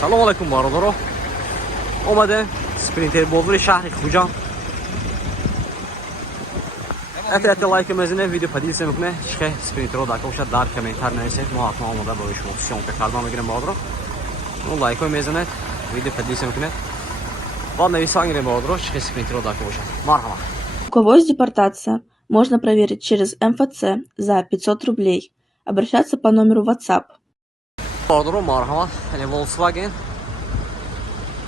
Салом алейкум бародаро. Омадем спринтер бозури шаҳри Хуҷанд. Эта лайк мезине видео подилися мекуне чихе спринтеро дака бошад дар комментар нависед. Мо ҳатман омада барои шумо сёнка кардан мегирем бародаро. Ну лайко мезинед, видео подилися мекунед. Ва нависаан гирем бародаро чихе спринтеро дака бошад. Марҳамат. У кого есть депортация, можно проверить через МФЦ за 500 рублей. Обращаться по номеру WhatsApp. Бародаро марҳамат. Volkswagen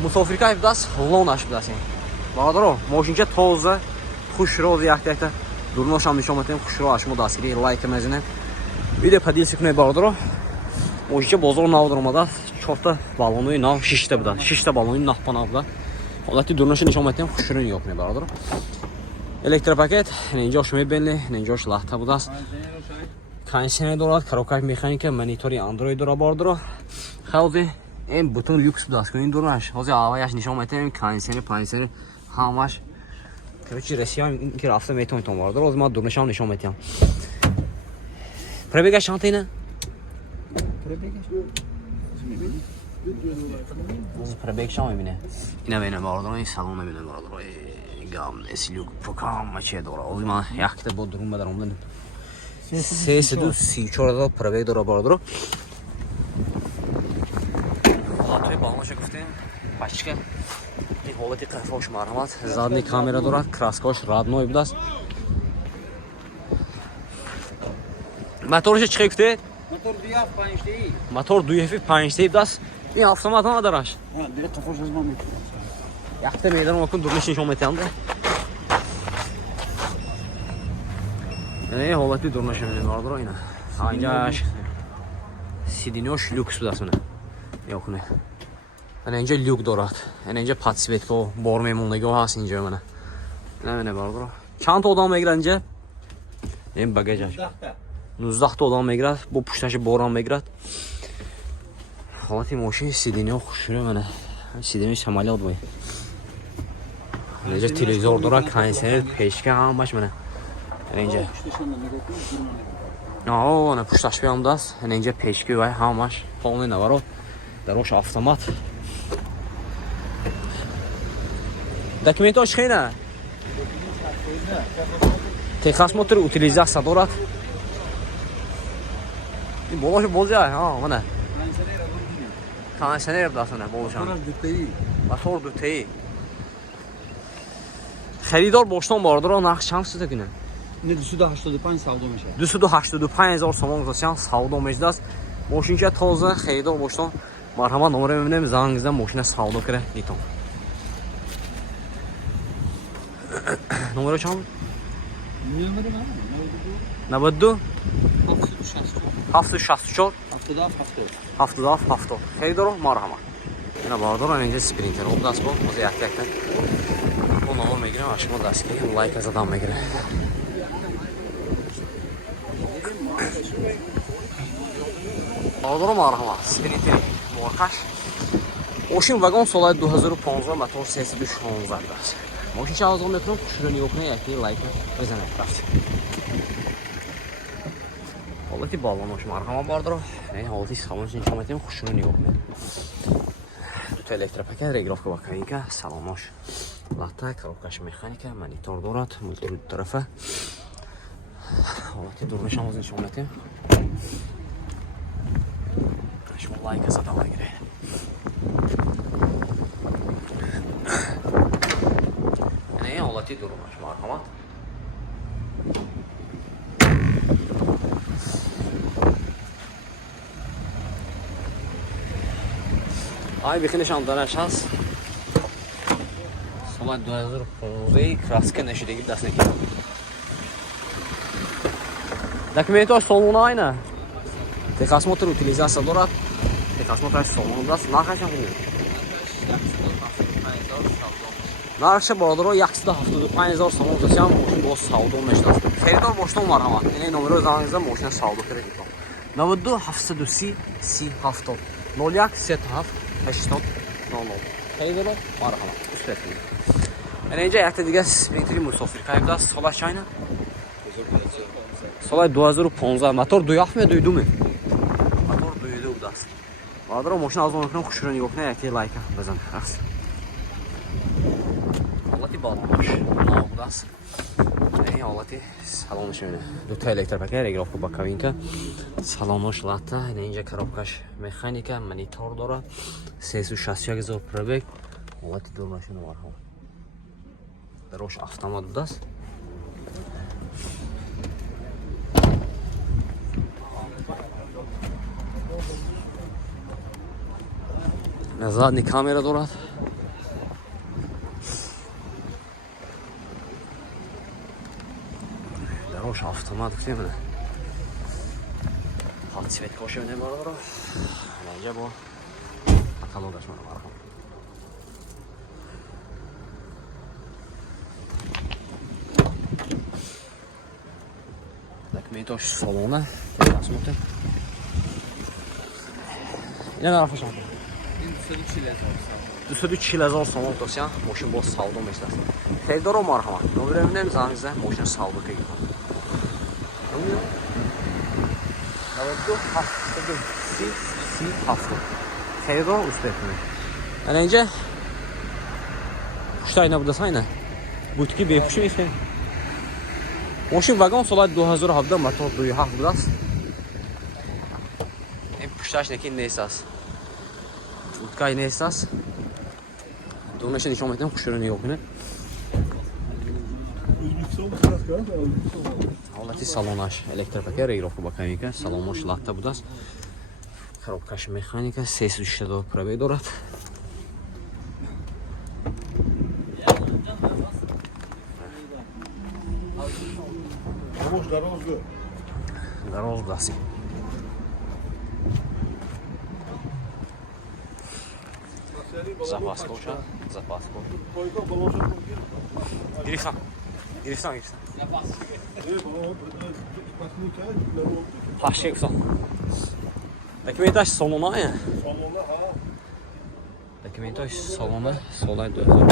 мусофиркай будааст, лонаш будааст. Бародаро мошинча тоза хушро якта дурношам нишон метем хушро ашмо дастгири лайк мезинем. Видео подилися кунед бародаро. Мошинча бозор нав омада 4 баллонои нав 6 та буда. 6 та баллони нав пана буда. Ҳолати дурноша нишон метем хушро нигоҳ кунед бародаро. Электропакет инҷош мебинед, инҷош лахта будааст. Кондисионер дорад, коробкаи механика, монитори Android дорад бародаро. Хелди ин бутун люкс будааст. Ин дурнаш ҳозир аввалаш нишон метем кондисионер ҳамаш. Короче, Россия ки рафта метавонед он бародаро. Ҳозир ман дурнашам нишон метем. Пробегаш чанд ина? Пробег шам мебине. Ина бинем бародаро, ин салон мебинем бародаро. Гам эсилюк покам маче дора. Ҳозир ман якта бо дурун бадарам мебинем. 334 пробег дора бародаро. Ҳолатҳои балонашо гуфтем. Бачка ҳолати қафош марҳамат. Задни камера дорад, краскош радной будааст. Мотораш чӣ гуфтед? Мотор 2.5 5-таи. Мотор 2.5 5-таи будааст. Ин автомат надараш. Директ қафош азман метавонам. Якта медарам акун дурниш нишон метиҳам да. Ҳолати дурнаша мебинем бародаро ина. Анҷаш сидинош люкс будааст мана. Нигоҳ кунед. Ана инҷа люк дорад. Ана инҷа подсветка бор мемонагоҳ ҳаст инҷа мана. Намене бародаро. Чанд одам мегирад инҷа? Ин багажаш. 19 та одам мегирад, бо пушташи борам мегирад. Ҳолати мошин сидиниҳо хушро мана. Сидинои самолёт бой. Инҷа телевизор дорад, кондисионер, пешка ҳамаш мана. Инҷа. Ана пушташ биам даст. Инҷа пешки вай ҳамаш. Полный наворот. Дарош автомат. Документош хена? Техосмотр утилизация дорад. Ин болош бозя, мана. Кондисионер даст мана болошам. Мотор дутаи. Харидор боштон бародаро нақш чанд шуда куна? Не 285 савдо мешавад. 285,000 сомон гузашан савдо мешудаст. Мошинча тоза харидор боштон. Марҳамат номер мебинем, занг зидам мошина савдо кара дитон. Номеро чанд? Номери ман 92 764 77 харидоро марҳамат. Ина бародаро инҷа спринтер об даст бо ҳозир якта бо номер мегирем, ашмо дастгирӣ лайк задам мегирем. Бародаро марҳамат. Спринтер маркаш. Мошин вагон соли 2015 мотор 316 даст. Мошин ча озгон метавонам хушро нигоҳ кунед, яки лайк бизанед рафт. ҳолати балонош марҳамат бародаро. Ҳолати салонш нишон метавонем хушро нигоҳ кунед. Дута электропакет, регировка ва кабинка, салонош латта, коробкаш механика, монитор дорад, мултируд тарафа. Ҳолати дурнашам ҳозир нишон метавонем. Шумо лайк задам мегиред. Ин ҳолати дурнаш марҳамат. Ай бихинашам дараш ҳаст. Соли 2015 краска нашидагӣ даст накирд. Документош солона айна. Техосмотр утилизация дорад. Техосмотраш солона даст. Нақшашам кунед. Нақша бародаро 175,000 сомон гузашам мошин бо савдо мешудаст. Харидор боштон марҳамат. Ин номеро занг зидам мошина савдо кара дитон. 92 730 30 70 01 37 80 00. Харидоро марҳамат. Успех кунед. Ана инҷа якта дига спринтери мусофиркай будааст. Солаш чайна? Соли 2015 мотор 2.7 медоидуме. Мотор 2.2 будааст. برادر ماشین از اون میکنم خوش رو نگاه کنه یکی لایک بزن خلاص حالتی بالانش نابود است این حالتی سلامش میبینه دو تا الکتریپاکر اگراف با کابینکا سلامش لاتا اینجا коробкаш механика монитор داره 360000 пробег حالتی دور ماشین مرحبا دروش автомат بود است задний камера дорад дарош автомат гуфтем подсветкаш мене бардоро инҷа бо каталогаш мене марҳам документош салона тасмоте ина нарафашам 240,000 сомон тосян мошин бо савдо мешаст. Хейдоро марҳамат. Номер менем замиза мошин савдо кегӣ. Номер 92 Хейдо успехне. Ана инҷа пуштай набудас айна. Будки бехуши мехе. Мошин вагон соли 2017 мотор 27 будас. Ин пушташ неки несас. Уткай несас. Думаю, что ничего мы там кушали не окна. Halati salonаш электропакер игроку ба камика салонаш латта будас. коробкаш механика 360 пробег дорад. Дороз даси. Запас коша, запас коша. Гирифтам. Пашек сон. Документаш салона я. Документаш салона, солай 2000.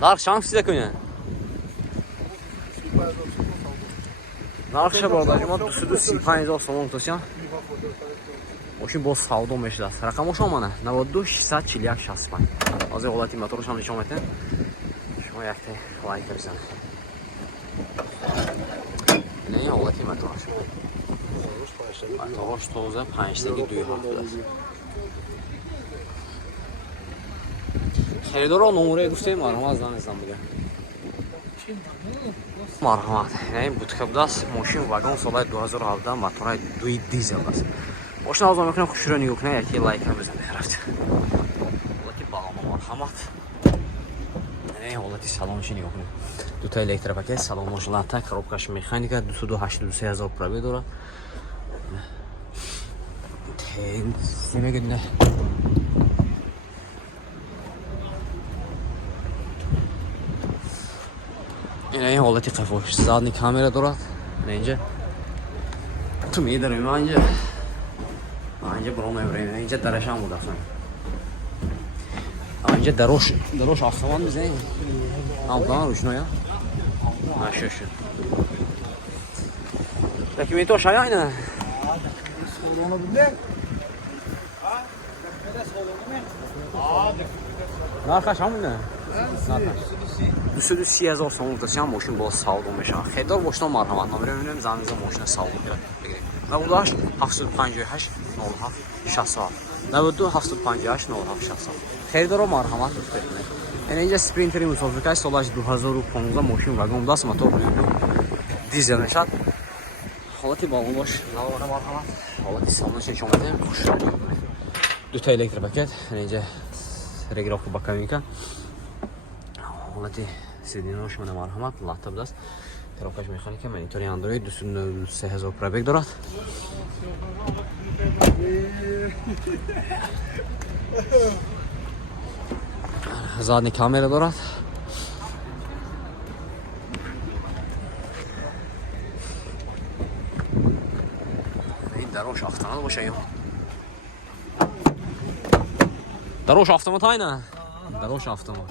Нарх шанс сида куня. Нарх шабарда, ма 235,000 сомон тосян. ماشین با سودا میشه است. رقمش هم منه 92 641 65. از حالتی موتورش هم نشون میده. شما یک تا لایک بزنید. نه حالتی موتورش. موتورش تازه 5 تا 2 هفته است. خریدارا نمره دوسته مرحمت زنم بگم. مرحمت. نه بودکه دست ماشین واگن سال 2017 موتور 2 دیزل است. ماشین آزاد میکنم خوش رو نگاه کنه یکی لایک هم بزنه رفت حالتی بالا مرحمت این حالتی سلامش نگاه کنه دو تا الکتریپاکر سلامش لاتا коробкаш механика 282,000 пробег داره نمیگه این حالتی قفاش задний камера داره اینجا تو میداریم اینجا اینجا برام میبریم اینجا درش هم بود اصلا اینجا دروش آسمان میزنیم آمدان روشنایا نشه شد دکیمیتو شایا اینه نرخش همونه 230,000 сомон тосян мошин бо савдо мешавад. Хейдор бошно марҳамат. Номер мебинем замиза мошина савдо бигирем. 98 758 07 67 92 758 07 67. Хейдоро марҳамат бекунед. Инҷа спринтери мусофиркаш солаш 2015 мошин вагон даст мотор дизел мешад. Ҳолати балонаш навора марҳамат. Ҳолати салонаш нишон медем. Хуш. Ду та электропакет. Инҷа регулировка ба каминка. ҳолати сидинош мана марҳамат лаптоп даст коробкаш механика монитори андроид 203,000 пробег дорад задний камера дорад ин дарош автомат боша ё дарош автомат айна дарош автомат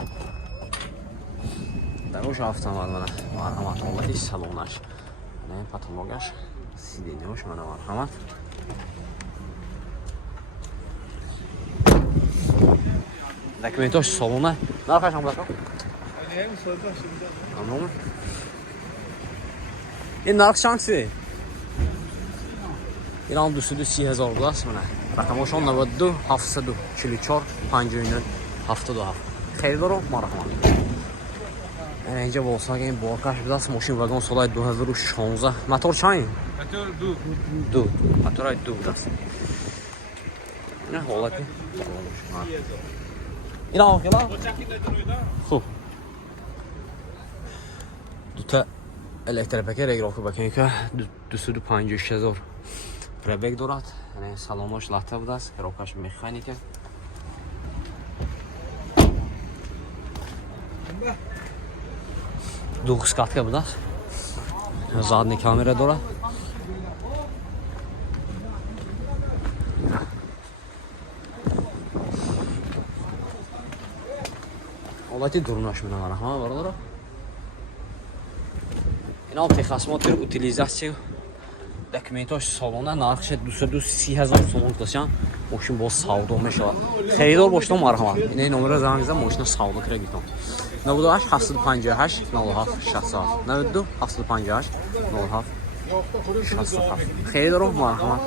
Дарош автомат мана марҳамат ҳолати салонаш не патологаш сиденёш мана марҳамат Документош салона. Нархаш ҳам бака? Амон. ин нарх чандси? Иран 230,000 даст мана. Рақамошон 92 744 59 77. Херидоро марҳамат. Инҷа Volkswagen Borkash даст мошин вагон соли 2016. Мотор чанд? Мотор ду. Мотор ду даст. Не ҳолати. Ина охила? Хуб. Дута электропакет регулятор бакенка 256,000 пробег дорад. Яъне салонош латта будааст, коробкаш механика. Двухскатка будааст. Задний камера дорад. ҳолати дурунаш менаварам, ҳа бародаро. Инал техасмотир утилизатсия документош салона нархи 230,000 сомон дастан мошин боз савдо мешавад. Херидор бошед марҳамат. Ин номера занг зан мошина савдо кира гитон. 98 758 07 67 92 758 07 67. Херидор марҳамат.